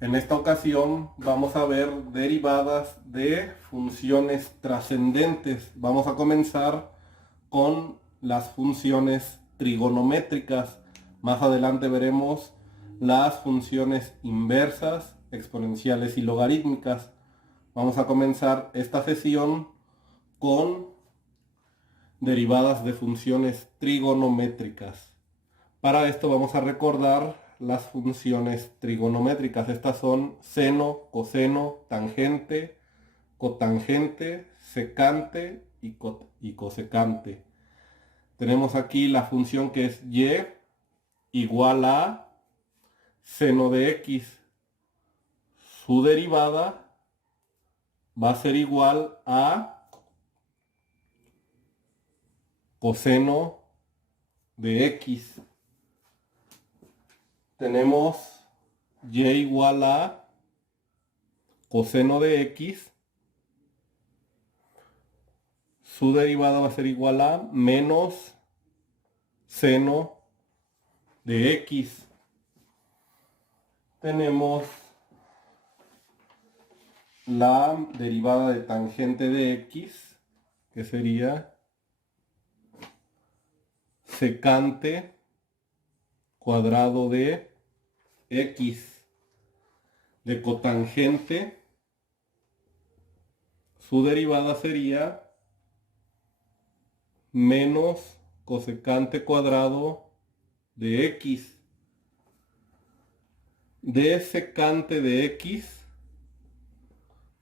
En esta ocasión vamos a ver derivadas de funciones trascendentes. Vamos a comenzar con las funciones trigonométricas. Más adelante veremos las funciones inversas, exponenciales y logarítmicas. Vamos a comenzar esta sesión con derivadas de funciones trigonométricas. Para esto vamos a recordar las funciones trigonométricas. Estas son seno, coseno, tangente, cotangente, secante y cosecante. Tenemos aquí la función que es y igual a seno de x. Su derivada va a ser igual a coseno de x. Tenemos y igual a coseno de x. Su derivada va a ser igual a menos seno de x. Tenemos la derivada de tangente de x, que sería secante cuadrado de x. De cotangente, su derivada sería menos cosecante cuadrado de x. De secante de x,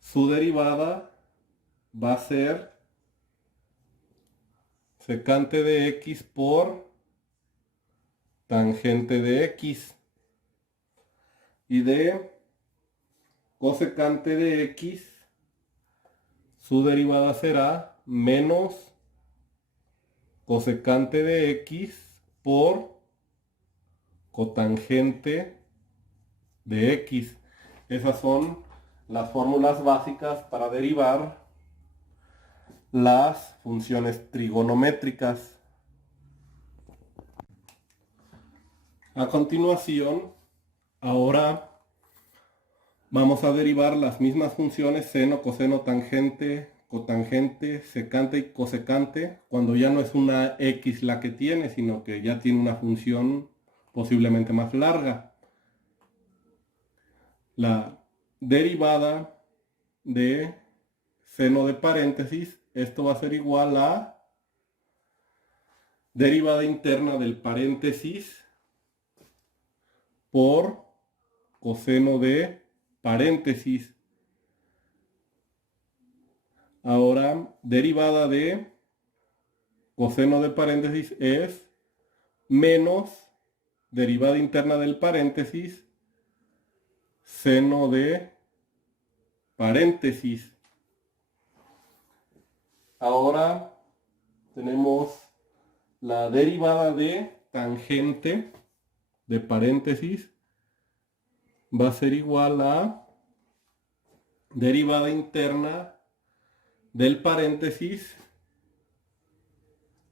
su derivada va a ser secante de x por tangente de x. Y de cosecante de x, su derivada será menos cosecante de x por cotangente de x. Esas son las fórmulas básicas para derivar las funciones trigonométricas. A continuación, ahora vamos a derivar las mismas funciones seno, coseno, tangente, cotangente, secante y cosecante cuando ya no es una x la que tiene, sino que ya tiene una función posiblemente más larga. La derivada de seno de paréntesis, esto va a ser igual a derivada interna del paréntesis por coseno de paréntesis. Ahora, derivada de coseno de paréntesis es menos derivada interna del paréntesis seno de paréntesis. Ahora tenemos la derivada de tangente de paréntesis va a ser igual a derivada interna del paréntesis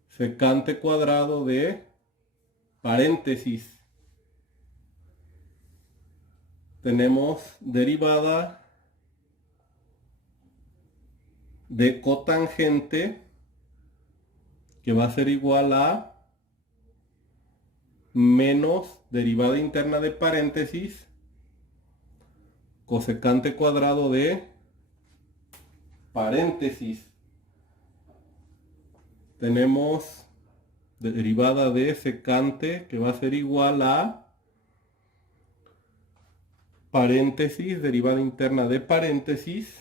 secante cuadrado de paréntesis. Tenemos derivada de cotangente que va a ser igual a menos derivada interna de paréntesis cosecante cuadrado de paréntesis. Tenemos derivada de secante que va a ser igual a paréntesis, derivada interna de paréntesis,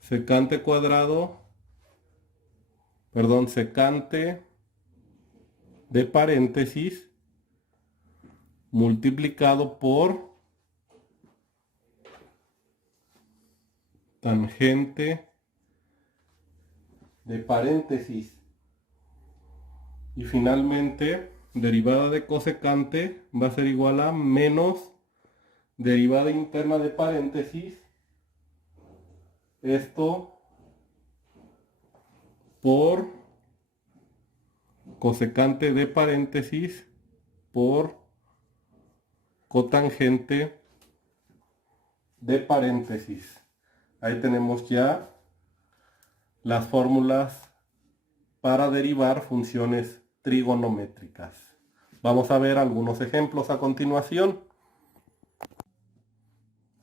secante de paréntesis multiplicado por tangente de paréntesis. Y finalmente, derivada de cosecante va a ser igual a menos derivada interna de paréntesis, esto por cosecante de paréntesis por cotangente de paréntesis. Ahí tenemos ya las fórmulas para derivar funciones trigonométricas. Vamos a ver algunos ejemplos a continuación.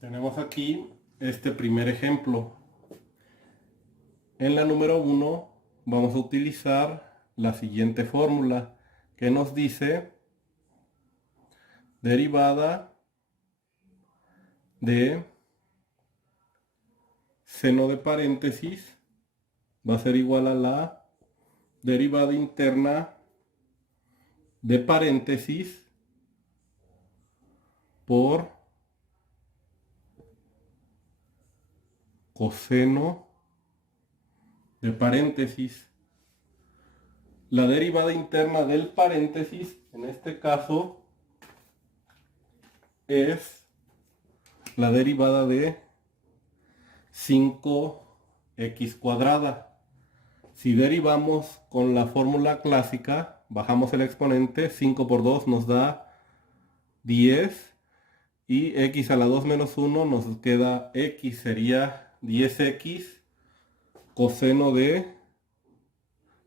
Tenemos aquí este primer ejemplo. En la número 1 vamos a utilizar la siguiente fórmula que nos dice derivada de seno de paréntesis va a ser igual a la derivada interna de paréntesis por coseno de paréntesis. La derivada interna del paréntesis, en este caso, es la derivada de 5x cuadrada. Si derivamos con la fórmula clásica, bajamos el exponente, 5 por 2 nos da 10 y x a la 2 menos 1 nos queda x, sería 10x coseno de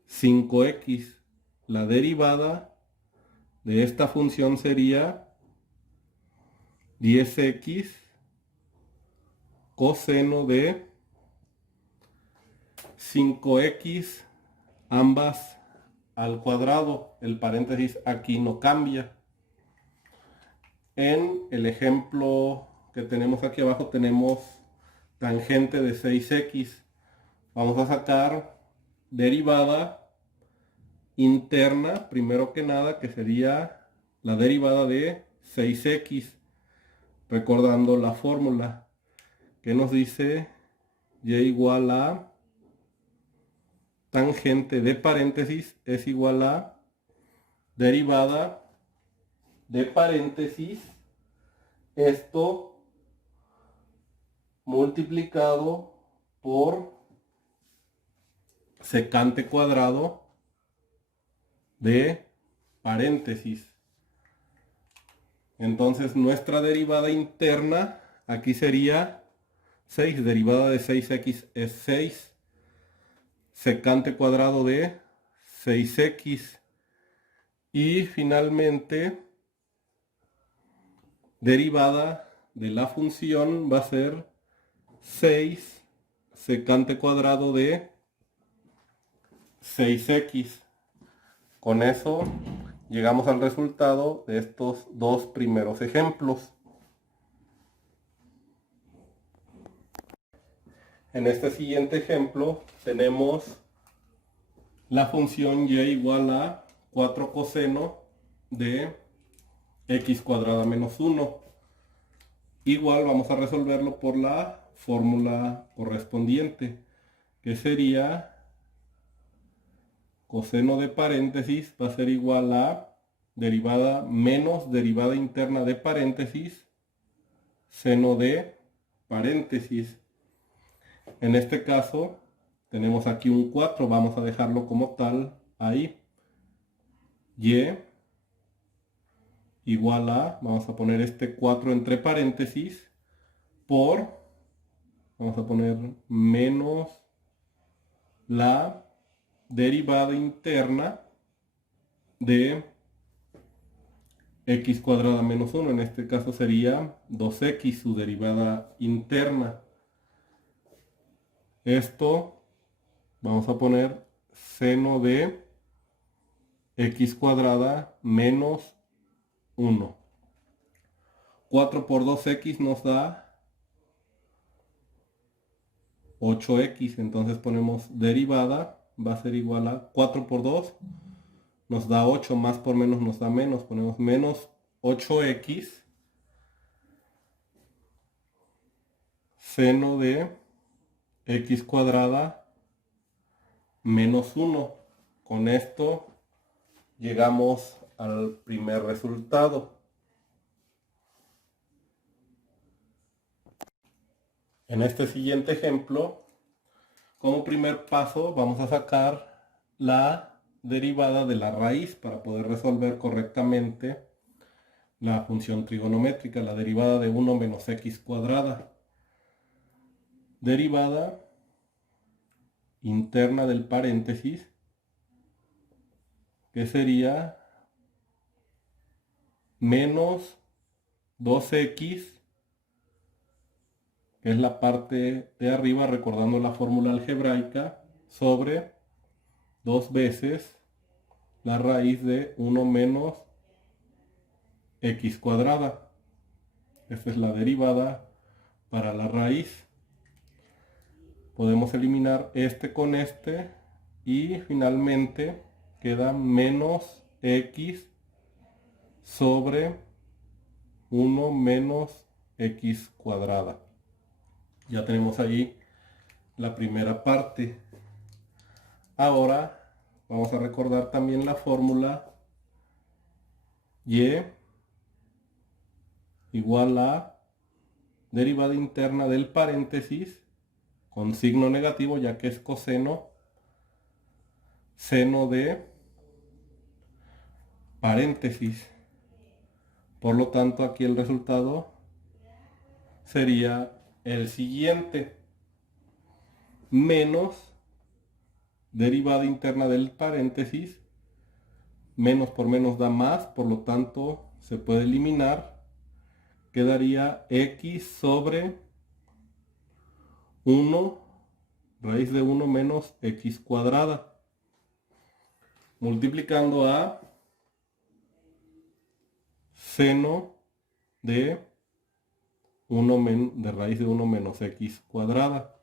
5x. La derivada de esta función sería 10x coseno de 5x, ambas al cuadrado. El paréntesis aquí no cambia. En el ejemplo que tenemos aquí abajo tenemos tangente de 6x. Vamos a sacar derivada interna, primero que nada, que sería la derivada de 6x, recordando la fórmula que nos dice y igual a tangente de paréntesis es igual a derivada de paréntesis, esto multiplicado por secante cuadrado de paréntesis. Entonces nuestra derivada interna aquí sería 6, derivada de 6x es 6, secante cuadrado de 6x y finalmente derivada de la función va a ser 6 secante cuadrado de 6x. Con eso llegamos al resultado de estos dos primeros ejemplos. En este siguiente ejemplo tenemos la función y igual a 4 coseno de x cuadrada menos 1. Igual vamos a resolverlo por la fórmula correspondiente, que sería coseno de paréntesis va a ser igual a derivada menos derivada interna de paréntesis seno de paréntesis. En este caso tenemos aquí un 4, vamos a dejarlo como tal ahí. Y igual a, vamos a poner este 4 entre paréntesis, por, vamos a poner menos la derivada interna de x cuadrada menos 1, en este caso sería 2x, su derivada interna. Esto vamos a poner seno de x cuadrada menos 1. 4 por 2x nos da 8x, entonces ponemos derivada, va a ser igual a 4 por 2 nos da 8, más por menos nos da menos, ponemos menos 8x seno de x cuadrada menos 1. Con esto llegamos al primer resultado. En este siguiente ejemplo, como primer paso, vamos a sacar la derivada de la raíz para poder resolver correctamente la función trigonométrica, la derivada de 1 menos x cuadrada. Derivada interna del paréntesis, que sería menos 2x, que es la parte de arriba, recordando la fórmula algebraica, sobre 2 veces la raíz de 1 menos x cuadrada. Esta es la derivada para la raíz. Podemos eliminar este con este y finalmente queda menos x sobre 1 menos x cuadrada. Ya tenemos ahí la primera parte. Ahora vamos a recordar también la fórmula y igual a derivada interna del paréntesis con signo negativo, ya que es coseno, seno de paréntesis. Por lo tanto, aquí el resultado sería el siguiente: menos derivada interna del paréntesis, menos por menos da más, por lo tanto se puede eliminar, quedaría x sobre 1 raíz de 1 menos x cuadrada, multiplicando a seno de raíz de 1 menos x cuadrada.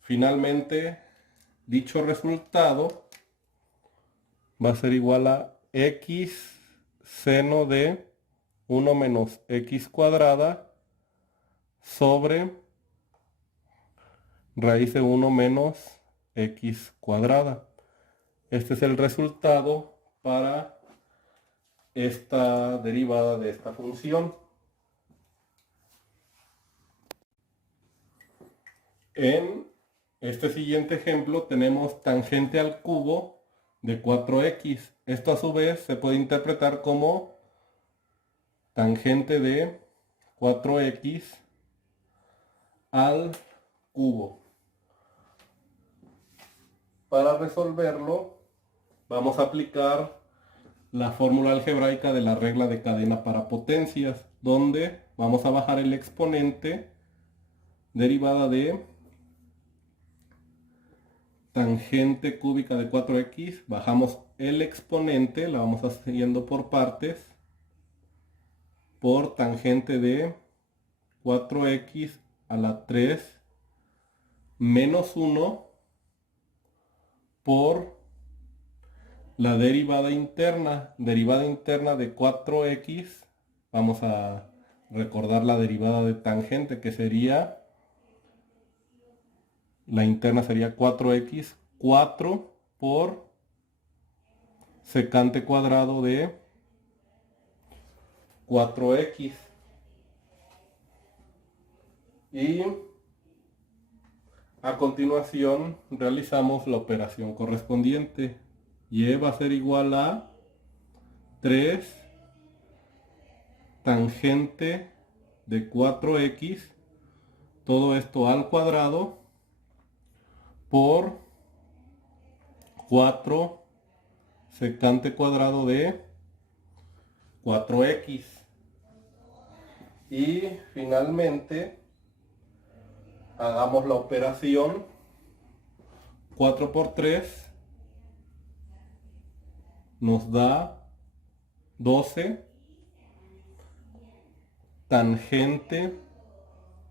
Finalmente, dicho resultado va a ser igual a x seno de 1 menos x cuadrada sobre raíz de 1 menos x cuadrada. Este es el resultado para esta derivada de esta función. En este siguiente ejemplo tenemos tangente al cubo de 4x. Esto a su vez se puede interpretar como tangente de 4x al cubo. Para resolverlo vamos a aplicar la fórmula algebraica de la regla de cadena para potencias, donde vamos a bajar el exponente derivada de tangente cúbica de 4x, bajamos el exponente, la vamos haciendo por partes, por tangente de 4x a la 3 menos 1 por la derivada interna de 4x. Vamos a recordar la derivada de tangente, que sería, la interna sería 4x, 4 por secante cuadrado de 4x. Y a continuación realizamos la operación correspondiente. Y va a ser igual a 3 tangente de 4x, todo esto al cuadrado, por 4 secante cuadrado de 4x. Y finalmente hagamos la operación. 4 por 3 nos da 12. Tangente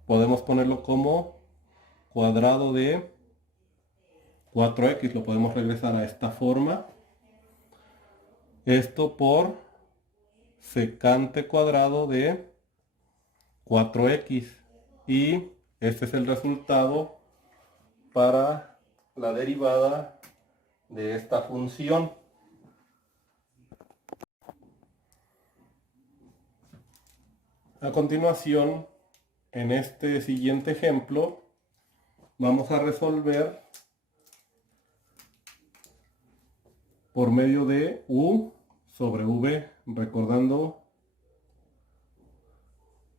podemos ponerlo como cuadrado de 4x, lo podemos regresar a esta forma. Esto por secante cuadrado de 4x. Y este es el resultado para la derivada de esta función. A continuación, en este siguiente ejemplo, vamos a resolver por medio de u sobre v recordando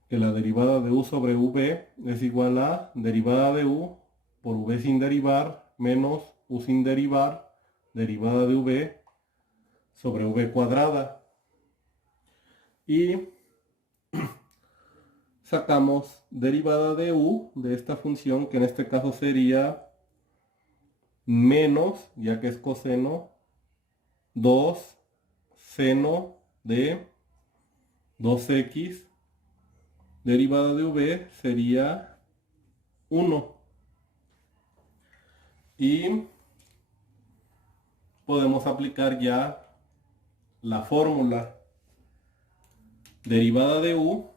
que la derivada de u sobre v es igual a derivada de u por v sin derivar menos u sin derivar, derivada de v sobre v cuadrada. Y sacamos derivada de u de esta función, que en este caso sería menos, ya que es coseno, 2 seno de 2x, derivada de v sería 1. Y podemos aplicar ya la fórmula derivada de u,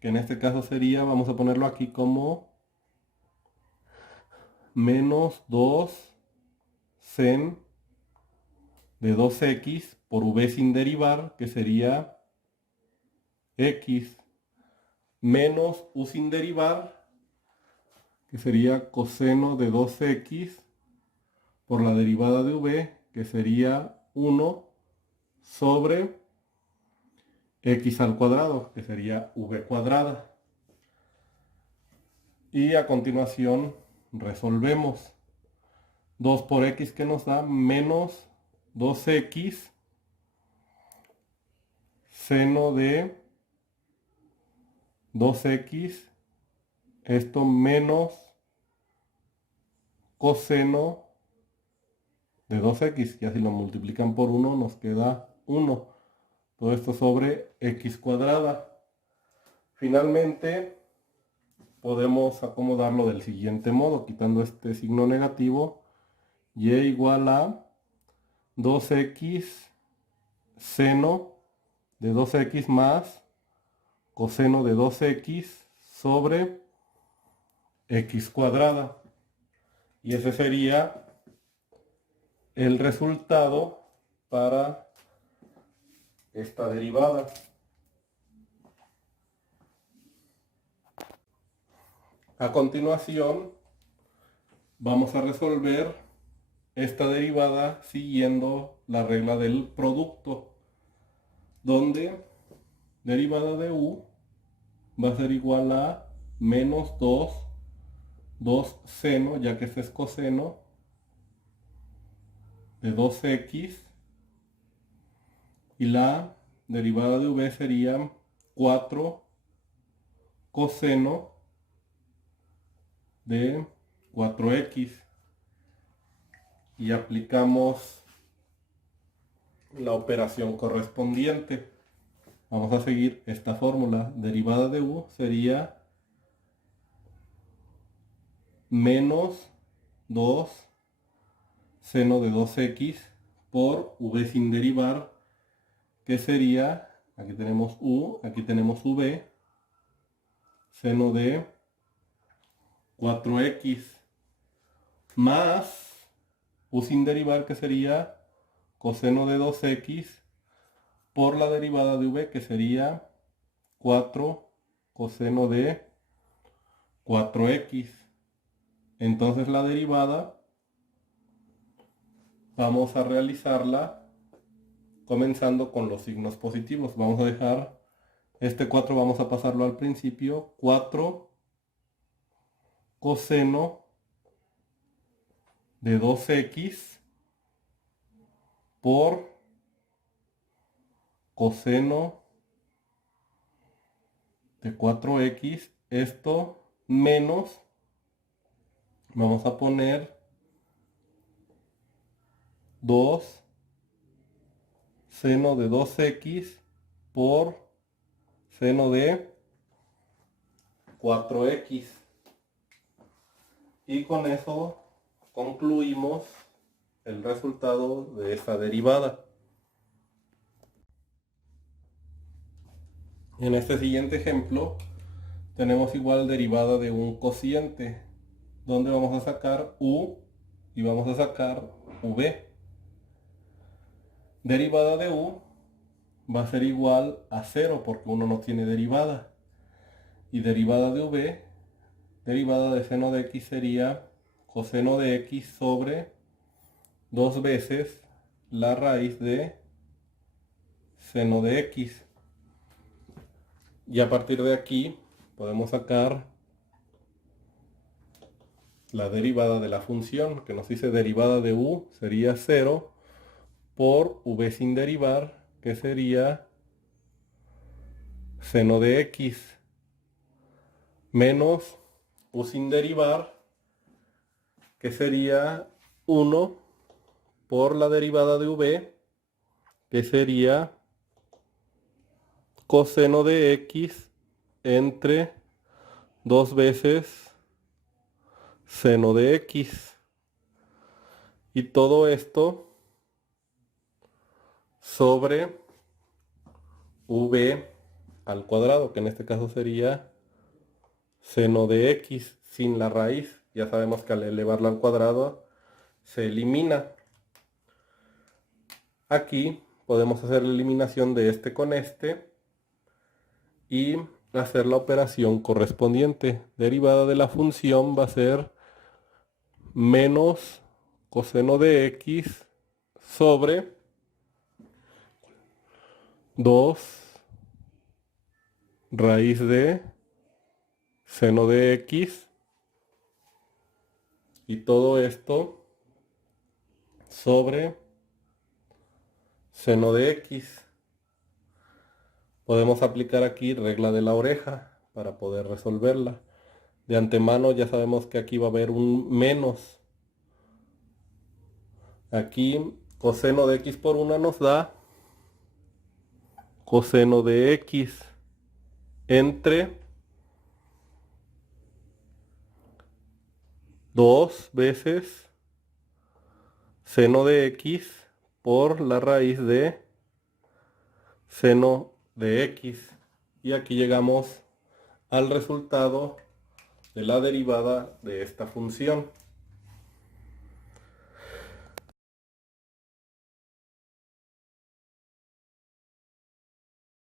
que en este caso sería, vamos a ponerlo aquí como menos 2 sen de 2x por v sin derivar, que sería x, menos u sin derivar, que sería coseno de 2x por la derivada de v, que sería 1 sobre x al cuadrado, que sería v cuadrada. Y a continuación resolvemos. 2 por x, que nos da menos 2x seno de 2x, esto menos coseno de 2x, y así lo multiplican por 1, nos queda 1. Todo esto sobre x cuadrada. Finalmente, podemos acomodarlo del siguiente modo, quitando este signo negativo. Y igual a 2x seno de 2x más coseno de 2x sobre x cuadrada. Y ese sería el resultado para esta derivada. A continuación, vamos a resolver esta derivada siguiendo la regla del producto, donde derivada de u va a ser igual a menos 2 seno, ya que este es coseno, de 2x, y la derivada de v sería 4 coseno de 4x. Y aplicamos la operación correspondiente. Vamos a seguir esta fórmula. Derivada de u sería menos 2 seno de 2x por v sin derivar, que sería, aquí tenemos u, aquí tenemos v, seno de 4x, más u sin derivar, que sería coseno de 2x por la derivada de v, que sería 4 coseno de 4x. Entonces la derivada vamos a realizarla comenzando con los signos positivos. Vamos a dejar este 4, vamos a pasarlo al principio. 4 coseno de 2x por coseno de 4x, esto menos, vamos a poner 2 seno de 2x por seno de 4x. Y con eso concluimos el resultado de esta derivada. En este siguiente ejemplo tenemos igual derivada de un cociente, donde vamos a sacar u y vamos a sacar v. Derivada de u va a ser igual a 0 porque uno no tiene derivada. Y derivada de v, derivada de seno de x sería coseno de x sobre 2 veces la raíz de seno de x. Y a partir de aquí podemos sacar la derivada de la función, que nos dice derivada de u sería 0 por v sin derivar, que sería seno de x, menos u sin derivar, que sería 1 por la derivada de v, que sería coseno de x entre 2 veces seno de x. Y todo esto sobre v al cuadrado, que en este caso sería seno de x sin la raíz. Ya sabemos que al elevarla al cuadrado se elimina. Aquí podemos hacer la eliminación de este con este y hacer la operación correspondiente. Derivada de la función va a ser menos coseno de x sobre 2 raíz de seno de x, y todo esto sobre seno de x. Podemos aplicar aquí regla de la oreja para poder resolverla. De antemano ya sabemos que aquí va a haber un menos. Aquí coseno de x por 1 nos da coseno de x entre 2 veces seno de x por la raíz de seno de x. Y aquí llegamos al resultado de la derivada de esta función.